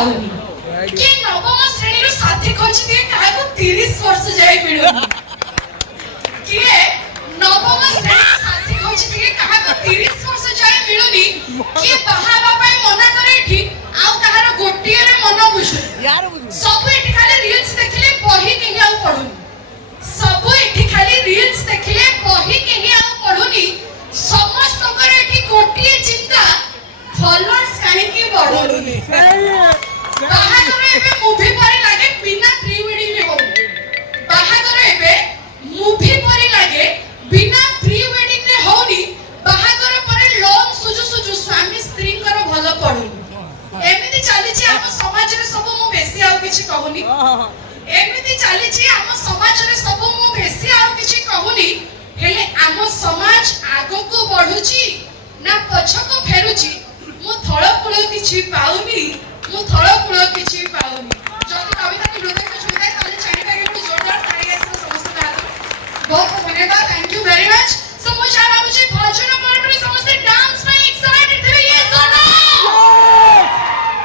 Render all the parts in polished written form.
पाउनी कि नवम श्रेणी रो साथी खोज दिए काहे को 30 वर्ष जाय मिलुनी कि नवम श्रेणी रो साथी खोज दिए काहे को 30 वर्ष जाय मिलुनी कि बाहाबा पय मना करे एठी आउ कहार गोटिए रे मन बुझु यार बुझु सब एठी खाली रील्स देखले बही केही आउ पढुनी सब एठी खाली रील्स देखले बही केही आउ पढुनी समस्त करे एठी गोटिए चिंता फॉलोअर्स काहे की बढ़ुनी बाहागर एबे मूवी परे लागे बिना प्री वेडिंग रे हो बाहागर एबे मूवी परे लागे बिना प्री वेडिंग रे होनी बाहागर परे लोग सुजु सुजु स्वामी स्त्री कर भलो पडुनी एमिति चाली छी हम समाज रे सब मु बेसी आउ किछि कहूनी एमिति चाली छी हम समाज रे सब मु बेसी आउ किछि कहूनी हेले हम समाज आगो को बढ़ुची ना पछ को फेरुची मु थळपुळ किछि पाउनी मु थळपुळ किछि पाउनी जति कविता की हृदय को छुइदै ताले चाहि पाके एक जोरदार ताली आइस समस्त का बहुत धन्यवाद thank you very much so मु चाहा मुझे भजन पर पर समस्त डांस में एक्साइटेड थे ये दोनों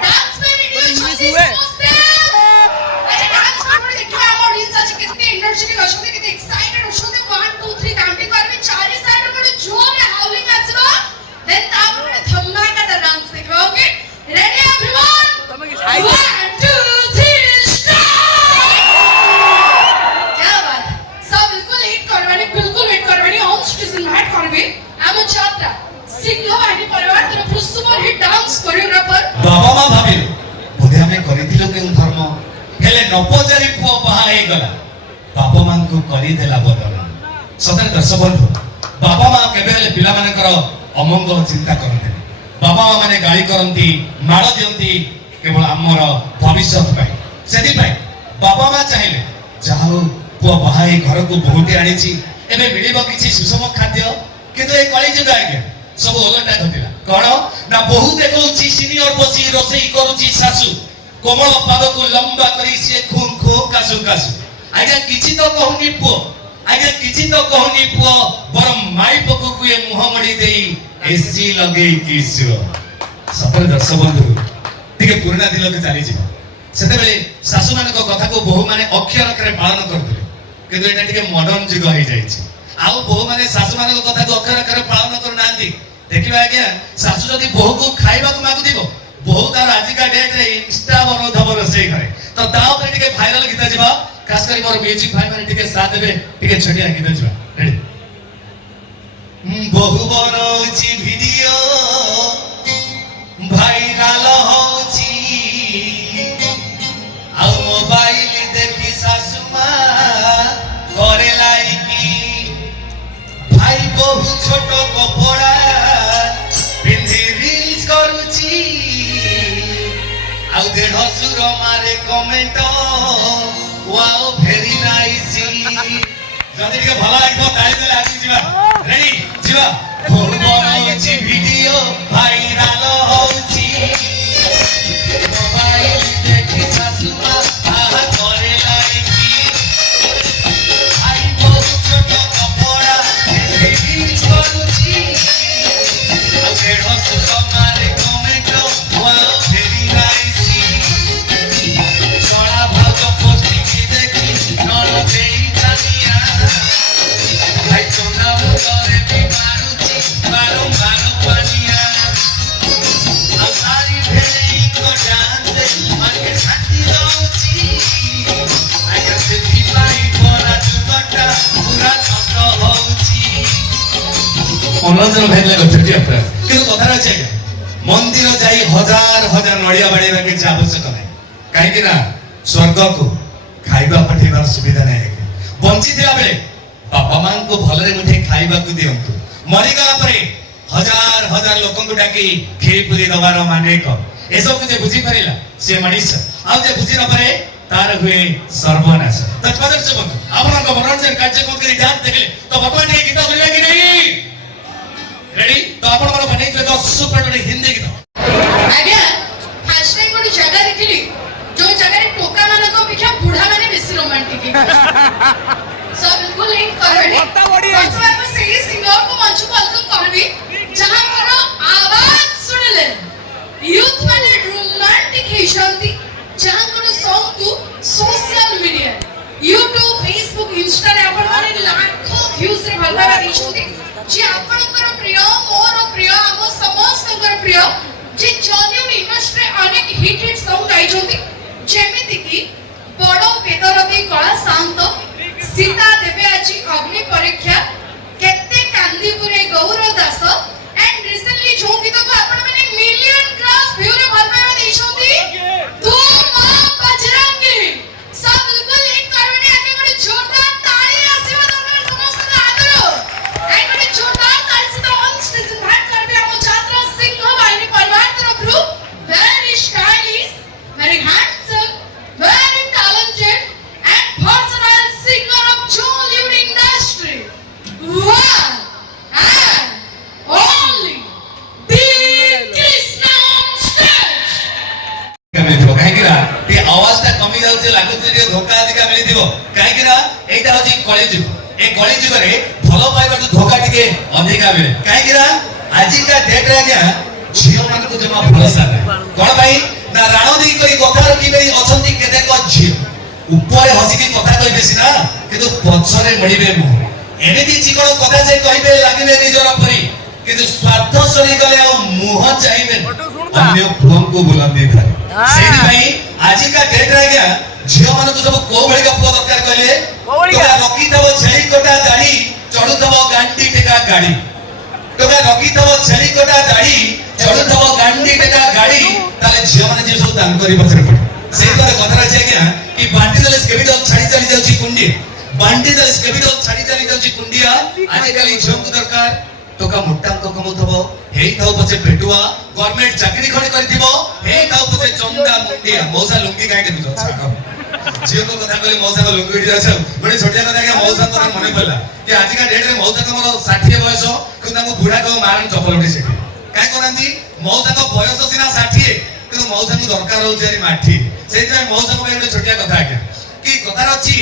डांस में वीडियो छथि समस्त अच्छा डांस पर देखिबा हम ऑडियंस आज कितने एनर्जेटिक अछथि कितने एक्साइटेड अछथि 1 2 3 काउंटिंग करबे चारि साइड में जोर रे हाउलिंग आछबो देन तापर धमाका डांस देखबो ओके रेडी एवरीवन 1 2 3 स्टार्ट क्या बात सब बिल्कुल वेट करवानी ऑन स्टेज इनवाइट करबे हम छात्रा सिंहवाणी परिवार तरफ सुपर हिट डांस कोरियोग्राफर बाबा मा भाबिल बोधे हमें करिथिलो के धर्म हेले नपजारी पुओ बाहा हे गला बाबा मान को करि देला बदल सतरे दर्शक बंधु बाबा मा केबे हेले पिला मानकर अमंगल चिंता करते बाबा माने गाली करंती माड़ दियंती केवल हमर भविष्य पाई सेति पाई बाबा मा चाहिले जाहो पुओ बाहाई घर को बहुते आनी छी एबे मिलिबो किछि सुषम खाद्य किंतु ए कली जुग आगे सब ओलटा घटिला कोन ना बहु देखौछि सीनियर बसी रोसई करूछि सासु कोमल पाद को लंबा करी से खून खो कासु कासु आगे किछि तो कहूनी पुओ आगे किछि तो कहूनी पुओ बरम माई पकु कुए मुह मडी देई एसी लगे किसु सफल दर्शक बंधु टिके पुराना दिल के चली जिवो सेते बेले सासु मान को कथा को बहु माने अक्षर अक्षरे पालन करथले किंतु एटा टिके मॉडर्न जुग होई जाईछि आउ बहु माने सासु मान को कथा को अक्षर अक्षरे पालन कर नांदी देखिबा आज्ञा सासु जदी बहु को खाइबा को मागु दिबो बहु तार आज का डेट रे इंस्टा बनो धबर से करे तो ताऊ पे टिके वायरल गीत जिबा खास करी मोर म्यूजिक भाई माने टिके साथ देबे टिके छडिया गीत जिबा रेडी बहु बनौछि वीडियो भाइराल होछि आ मोबाइल देखि सासुमा करे लाइकी भाई बहु छोट कपड़ा पिंधी रील्स करूछि आ देढ़ सुर मारे कमेंट वाओ वेरी नाइस जदी के भला लागबो ताली देले आसी जिबा रेडी जिबा बनौछि वीडियो भाइराल होछि मोबाइल देखि सासुमा आहा करे लाइकी आई बहुत छोट कपड़ा रील्स करूछि आ देढ़ सुर मारे कमेंट वाओ वेरी नाइस सोळा भाग पोस्टिंग देखि नल देई जानिया भाई चोना मुरे भी मारुची मारू मारू पानिया आ सारी भेई को डांस मार्के शांति दउची आया से दीपाई परा जुगटा पूरा नष्ट होउची मनोरंजन भेले गछटी अपरा किंतु कथा रहছে मंदिर जाई हजार हजार नडिया बाड़ेबा के आवश्यक नै काहे कि ना स्वर्ग को खाइबा पठेबार सुविधा नै बंची दिला बेले बापा मान को भलरे मुठे खाइबा को दियंतु मरि गला परे हजार हजार लोकन को डाकी खीर पूरी दबार माने को एसो के जे बुझी परिला से मनीष आ जे बुझी न परे तार हुए सर्वनाश त पदक से बंधु आपन को मनोरंजन कार्यक्रम के डांस देखले तो भगवान के गीत बोलबे कि नहीं रेडी तो आपन को बने के तो सुपर हिंदी गीत आज्ञा फास्ट टाइम कोन जगह देखली जो जगह रे टोका माने को अपेक्षा बूढ़ा माने बेसी रोमांटिक सब बिल्कुल लिंक करबे तो आप सही सिंगर को मंच को वेलकम करबी जहां पर आवाज सुनले यूथ माने रोमांटिक हिशंती ଲୋକପ୍ରିୟ ଯେ ଜଲିଉଡ୍ ଇଣ୍ଡଷ୍ଟ୍ରି ଅନେକ ହିଟ୍ ସଙ୍ଗ ଗାଇଛନ୍ତି ଯେମିତି କି ବଡ଼ ବେଦରତି କଳା ଶାନ୍ତ ସୀତା ଦେବେ ଆଜି ଅଗ୍ନି ପରୀକ୍ଷା କେତେ କାନ୍ଦିପୁରେ ଗୌର ଦାସ एंड रिसेंटली जो गीतକୁ ଆପଣ ମାନେ ମିଲିୟନ କ୍ରସ୍ ଭ୍ୟୁ ରେ ଭଲ ପାଇବା ଦେଇଛନ୍ତି ତୁ ମାଁ ବଜରଙ୍ଗୀ सब बिल्कुल एक करने आगे बड़े जोरदार ताली आशीर्वाद दरकार समस्त आदर एंड बड़े जोरदार ताली से ऑन स्टेज इनवाइट कर दिया हम छात्र सिंह वाहिनी परिवार तरफରୁ very stylish very handsome very talented and versatile singer of Jollywood industry one and only the Krishna on stage कमी दिबो काहेकिरा ती आवाज ता कमी जाउचे लागुचे जे धोका अधिका मिली दिबो काहेकिरा एटा होची कलिजुग ए कलिजुग रे भलो पाइबा तो धोका टिके अधिका मिले काहेकिरा आजि का डेट रे आज्ञा झियो मान को जमा भरोसा नै कोन भाई ना राणो दी कोई कथा रखी बेरी अछंती केते को झियो ऊपर हसी की कथा कहि बेसी ना किंतु पछरे मडिबे मु एमिति चिकण कथा जे कहिबे लागिबे निजर परी किंतु स्वार्थ सरी गले आ मुह चाहिबे अन्य भूम को बुलंदी था सेहि भाई आजि का डेट रे आज्ञा झियो मान को सब को भଳି का पुआ दरकार कहले तोरा रखी तब छेली कोटा दाढ़ी चढ़ु तब गांडी टेका गाड़ी तोरा रखी तब छेली कोटा दाढ़ी चढ़ु तब गांडी टेका गाड़ी ताले झियो मान जे सब दान करी पछरे पड़े सेहि पर कथा रहै आज्ञा कि बांटी दले केबी तो छाड़ी चली जाउची कुंडी बांटी दले केबी तो छाड़ी चली जाउची कुंडिया आजि काली झियो को दरकार तोका मोटांक कमउथबो हेई थाउ पछे भेटुआ गवर्नमेंट चाकरी खणी करिथिबो हेई थाउ पछे चंदा मुंडिया मौसा लुंगी काहे देबो छाको झियो को कथा कहले मौसा को लुंगी उडी जाछ बड़ी छोटिया कथा के मौसा तो मने पड़ला कि आज का डेट रे मौसा को मोर 60 बयस कि ताको बुढा को मारन चपल उठी सेठी काहे कोनांती मौसा को बयस सिना 60 कि मौसा को दरकार हो जेरी माठी सेहि में मौसा को एक छोटिया कथा आके कि कथा अछि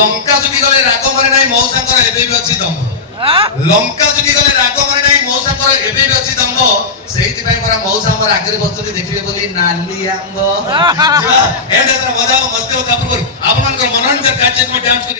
लंका जुकी गले राग मरे नाही मौसा को एबे भी अछि दम लंका जुकी गले राग मरे नाही मौसा को एबे भी अछि दम सेहि पई परा मौसा हमर आगरे बस्तुती देखिबे बोली नाली आंब एंड मजा मस्त होता प्रभु आपन मनोरंजन कार्यक्रम डांस